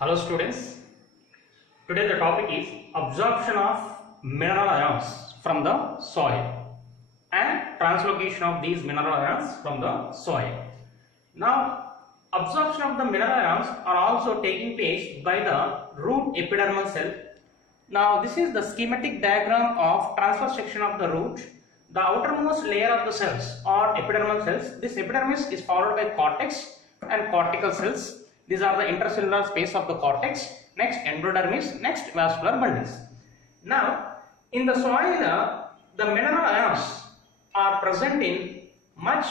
Hello students, today the topic is absorption of mineral ions from the soil and translocation of these mineral ions from the soil. Now, absorption of the mineral ions are also taking place by the root epidermal cell. Now, this is the schematic diagram of transverse section of the root. The outermost layer of the cells or epidermal cells. This epidermis is followed by cortex and cortical cells. These are the intercellular space of the cortex. Next endodermis, next vascular bundles. Now, in the soil, the mineral ions are present in much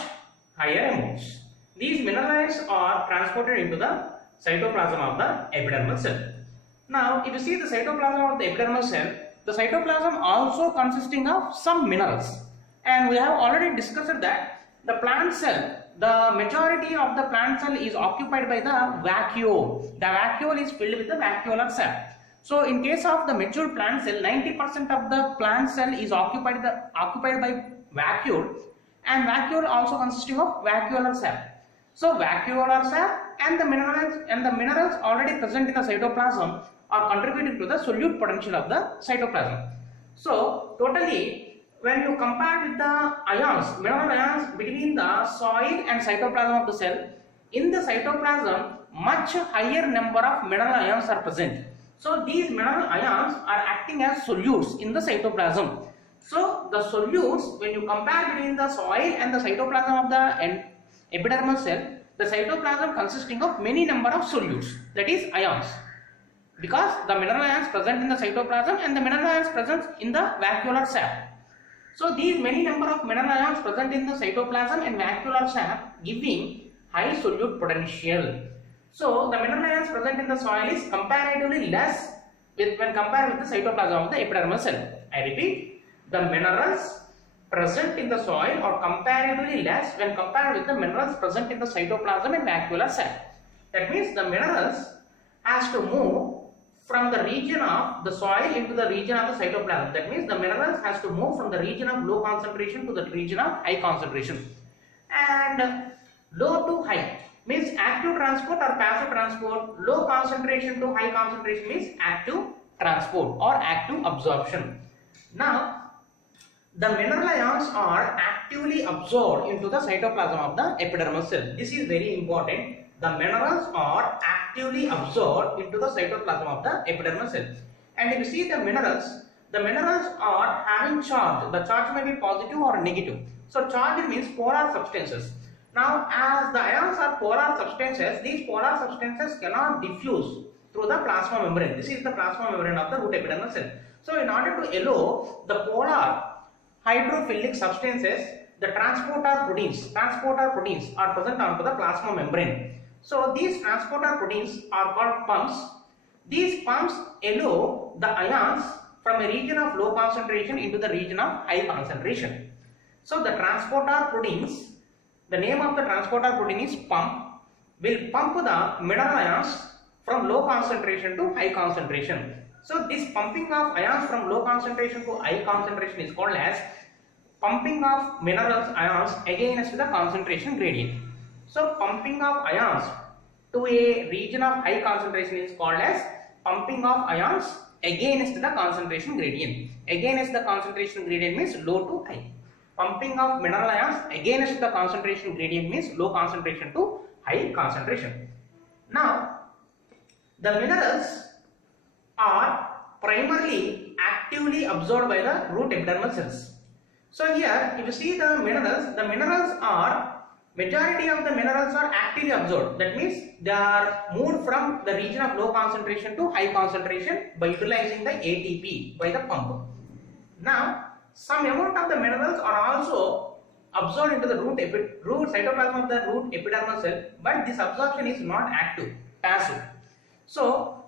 higher amounts. These mineral ions are transported into the cytoplasm of the epidermal cell. Now, if you see the cytoplasm of the epidermal cell, the cytoplasm also consisting of some minerals. And we have already discussed that the plant cell, the majority of the plant cell is occupied by the vacuole. The vacuole is filled with the vacuolar sac. So in case of the mature plant cell, 90% of the plant cell is occupied by vacuole, and vacuole also consisting of vacuolar sac. So vacuolar sac and the minerals already present in the cytoplasm are contributing to the solute potential of the cytoplasm. So totally, when you compare with the ions, mineral ions between the soil and cytoplasm of the cell, in the cytoplasm, much higher number of mineral ions are present. So these mineral ions are acting as solutes in the cytoplasm. So the solutes, when you compare between the soil and the cytoplasm of the epidermal cell, the cytoplasm consisting of many number of solutes, that is ions. Because the mineral ions present in the cytoplasm and the mineral ions present in the vacuolar sac. So these many number of mineral ions present in the cytoplasm and vacuolar sac giving high solute potential. So the mineral ions present in the soil is comparatively less when compared with the cytoplasm of the epidermal cell. I repeat, the minerals present in the soil are comparatively less when compared with the minerals present in the cytoplasm and vacuolar sac. That means the minerals has to move from the region of the soil into the region of the cytoplasm. That means the minerals has to move from the region of low concentration to the region of high concentration. And low to high means active transport or passive transport. Low concentration to high concentration means active transport or active absorption. Now, the mineral ions are actively absorbed into the cytoplasm of the epidermal cell. This is very important. The minerals are actively absorbed into the cytoplasm of the epidermal cell. And if you see the minerals are having charge. The charge may be positive or negative. So charge means polar substances. Now, as the ions are polar substances, these polar substances cannot diffuse through the plasma membrane. This is the plasma membrane of the root epidermal cell. So in order to allow the polar hydrophilic substances, the transporter proteins are present onto the plasma membrane. So these transporter proteins are called pumps. These pumps allow the ions from a region of low concentration into the region of high concentration. So the transporter proteins, the name of the transporter protein is pump, will pump the mineral ions from low concentration to high concentration. So this pumping of ions from low concentration to high concentration is called as pumping of minerals ions against the concentration gradient. So pumping of ions to a region of high concentration is called as pumping of ions against the concentration gradient. Against the concentration gradient means low to high. Pumping of mineral ions against the concentration gradient means low concentration to high concentration. Now, the minerals are primarily actively absorbed by the root epidermal cells. So here, if you see the minerals are, majority of the minerals are actively absorbed. That means they are moved from the region of low concentration to high concentration by utilizing the ATP by the pump. Now, some amount of the minerals are also absorbed into the root cytoplasm of the root epidermal cell, but this absorption is not active, passive. So,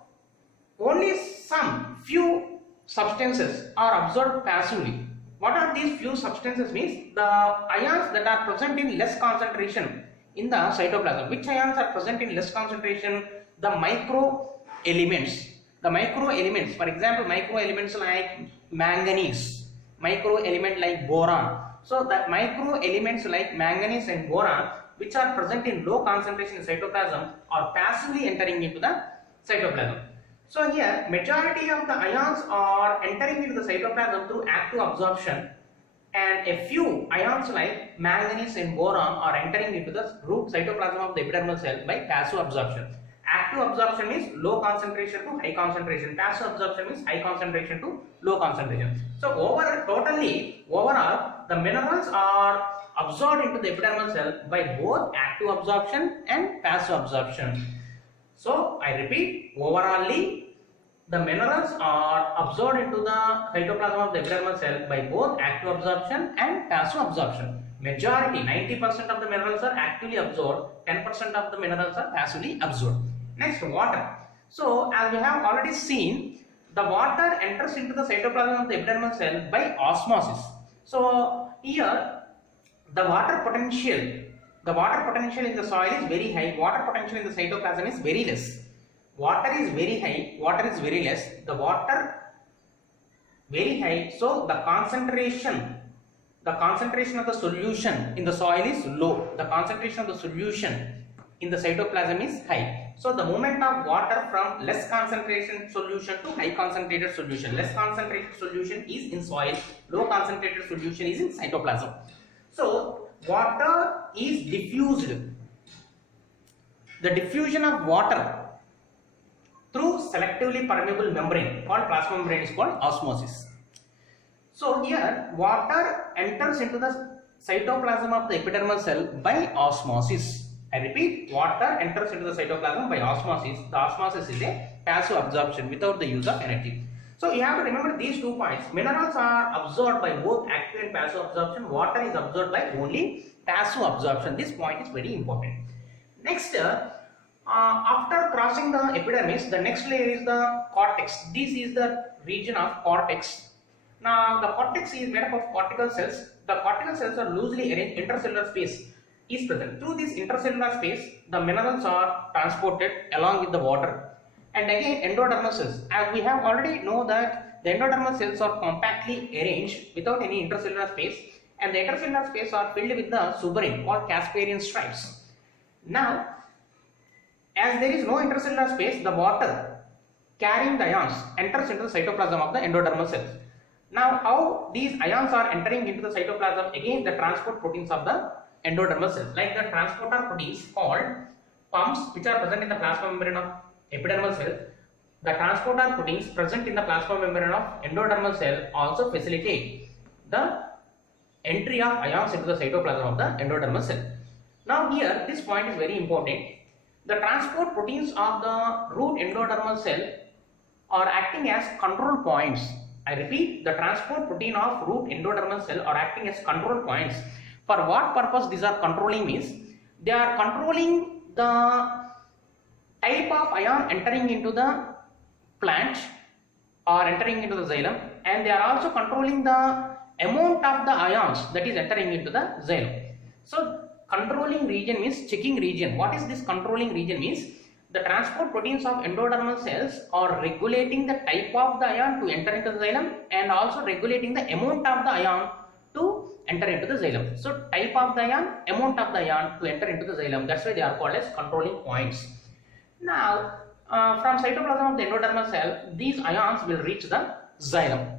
only some few substances are absorbed passively. What are these few substances means? The ions that are present in less concentration in the cytoplasm. Which ions are present in less concentration? The micro elements. The micro elements, for example, micro elements like manganese, micro element like boron. So the micro elements like manganese and boron, which are present in low concentration in cytoplasm, are passively entering into the cytoplasm. So here majority of the ions are entering into the cytoplasm through active absorption, and a few ions like manganese and boron are entering into the root cytoplasm of the epidermal cell by passive absorption. Active absorption means low concentration to high concentration. Passive absorption means high concentration to low concentration. So overall, the minerals are absorbed into the epidermal cell by both active absorption and passive absorption. So I repeat, overallly, the minerals are absorbed into the cytoplasm of the epidermal cell by both active absorption and passive absorption. Majority, 90% of the minerals are actively absorbed, 10% of the minerals are passively absorbed. Next, water. So as we have already seen, the water enters into the cytoplasm of the epidermal cell by osmosis. So here the water potential in the soil is very high, water potential in the cytoplasm is very less. Water is very high, water is very less, the water very high, so the concentration of the solution in the soil is low, the concentration of the solution in the cytoplasm is high. So the movement of water from less concentration solution to high concentrated solution, less concentrated solution is in soil, low concentrated solution is in cytoplasm. So water is diffused. The diffusion of water through selectively permeable membrane called plasma membrane is called osmosis. So here water enters into the cytoplasm of the epidermal cell by osmosis. I repeat, water enters into the cytoplasm by osmosis. The osmosis is a passive absorption without the use of energy. So you have to remember these 2 points. Minerals are absorbed by both active and passive absorption. Water is absorbed by only passive absorption. This point is very important. Next, after crossing the epidermis, the next layer is the cortex. This is the region of cortex. Now the cortex is made up of cortical cells. The cortical cells are loosely arranged. Intercellular space is present. Through this intercellular space, the minerals are transported along with the water. And again, endodermal cells. As we have already know that the endodermal cells are compactly arranged without any intercellular space, and the intercellular space are filled with the suberin called Casparian stripes. Now, as there is no intercellular space, the water carrying the ions enters into the cytoplasm of the endodermal cells. Now, how these ions are entering into the cytoplasm? Again, the transport proteins of the endodermal cells, like the transporter proteins called pumps, which are present in the plasma membrane of epidermal cell. The transporter proteins present in the plasma membrane of endodermal cell also facilitate the entry of ions into the cytoplasm of the endodermal cell. Now here, this point is very important. The transport proteins of the root endodermal cell are acting as control points. I repeat, the transport protein of root endodermal cell are acting as control points. For what purpose these are controlling means, they are controlling the type of ion entering into the plant or entering into the xylem, and they are also controlling the amount of the ions that is entering into the xylem. So controlling region means checking region. What is this controlling region means? The transport proteins of endodermal cells are regulating the type of the ion to enter into the xylem and also regulating the amount of the ion to enter into the xylem. So type of the ion, amount of the ion to enter into the xylem, that's why they are called as controlling points. Now from cytoplasm of the endodermal cell, these ions will reach the xylem.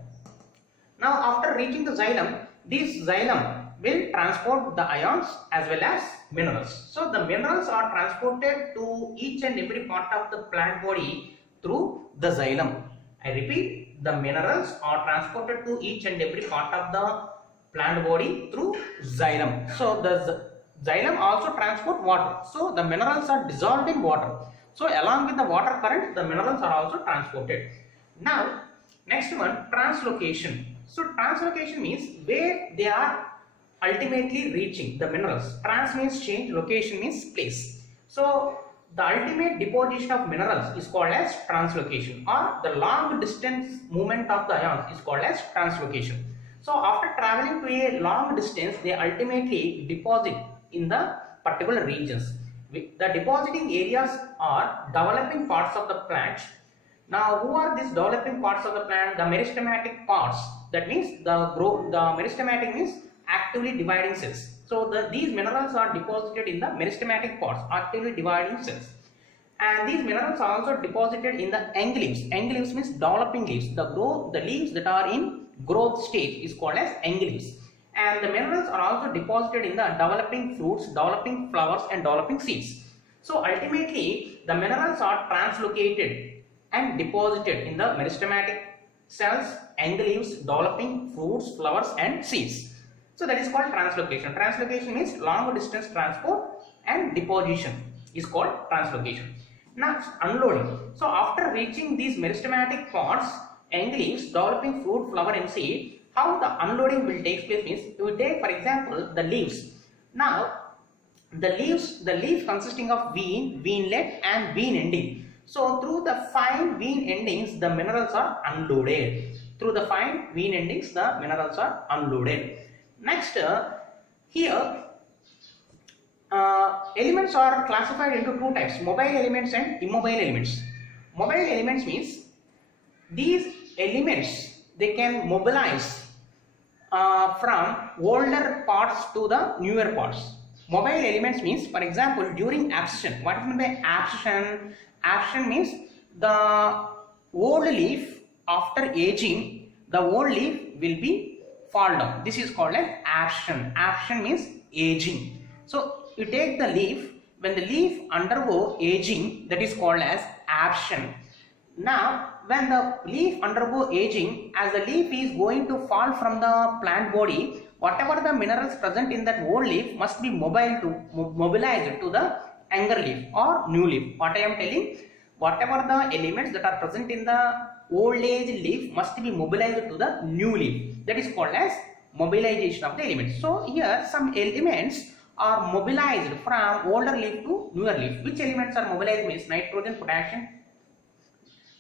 Now after reaching the xylem, this xylem will transport the ions as well as minerals. So the minerals are transported to each and every part of the plant body through the xylem. I repeat, the minerals are transported to each and every part of the plant body through xylem. So the xylem also transport water. So the minerals are dissolved in water. So along with the water current, the minerals are also transported. Now next one, translocation. So translocation means where they are ultimately reaching the minerals. Trans means change, location means place. So the ultimate deposition of minerals is called as translocation, or the long distance movement of the ions is called as translocation. So after traveling to a long distance, they ultimately deposit in the particular regions. The depositing areas are developing parts of the plant. Now who are these developing parts of the plant? The meristematic parts. That means the meristematic means actively dividing cells. So these minerals are deposited in the meristematic parts, actively dividing cells. And these minerals are also deposited in the young leaves. Young leaves means developing leaves. The leaves that are in growth stage is called as young leaves. And the minerals are also deposited in the developing fruits, developing flowers, and developing seeds. So ultimately, the minerals are translocated and deposited in the meristematic cells, young leaves, developing fruits, flowers, and seeds. So that is called translocation. Translocation means long distance transport, and deposition is called translocation. Next, unloading. So after reaching these meristematic parts, young leaves, developing fruit, flower, and seed, how the unloading will take place means, we take for example the leaves. Now the leaf consisting of vein, veinlet, and vein ending. So through the fine vein endings, the minerals are unloaded. Through the fine vein endings, the minerals are unloaded. Next, here elements are classified into two types: mobile elements and immobile elements. Mobile elements means these elements, they can mobilize from older parts to the newer parts. Mobile elements means, for example, during abscission. What is meant by abscission? Abscission means the old leaf, after aging, the old leaf will be fall down. This is called as abscission. Abscission means aging. So you take the leaf, when the leaf undergo aging, that is called as abscission. Now when the leaf undergo aging, as the leaf is going to fall from the plant body, whatever the minerals present in that old leaf must be mobilized to the younger leaf or new leaf. What I am telling, whatever the elements that are present in the old age leaf must be mobilized to the new leaf. That is called as mobilization of the elements. So here some elements are mobilized from older leaf to newer leaf. Which elements are mobilized means nitrogen, potassium,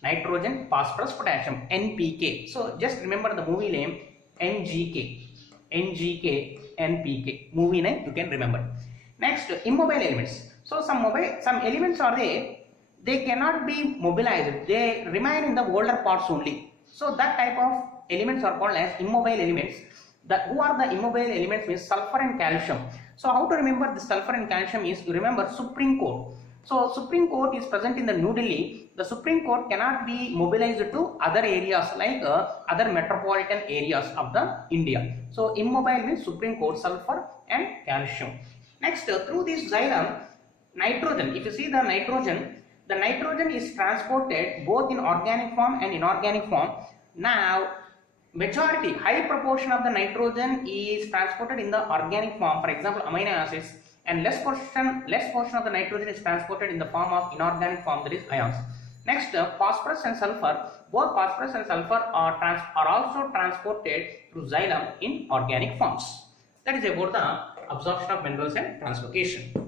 nitrogen, phosphorus, potassium, NPK. So just remember the movie name NGK, NPK. Movie name you can remember. Next, immobile elements. So some elements are there, they cannot be mobilized. They remain in the older parts only. So that type of elements are called as immobile elements. Who are the immobile elements means sulfur and calcium. So how to remember the sulfur and calcium is, you remember Supreme Court. So Supreme Court is present in the New Delhi. The Supreme Court cannot be mobilized to other areas like other metropolitan areas of the India. So immobile means Supreme Court, sulfur and calcium. Next, through this xylem, nitrogen. If you see the nitrogen is transported both in organic form and inorganic form. Now majority, high proportion of the nitrogen is transported in the organic form, for example amino acids, and less portion of the nitrogen is transported in the form of inorganic form, that is ions. Next, phosphorus and sulfur, both phosphorus and sulfur are also transported through xylem in organic forms. That is about the absorption of minerals and translocation.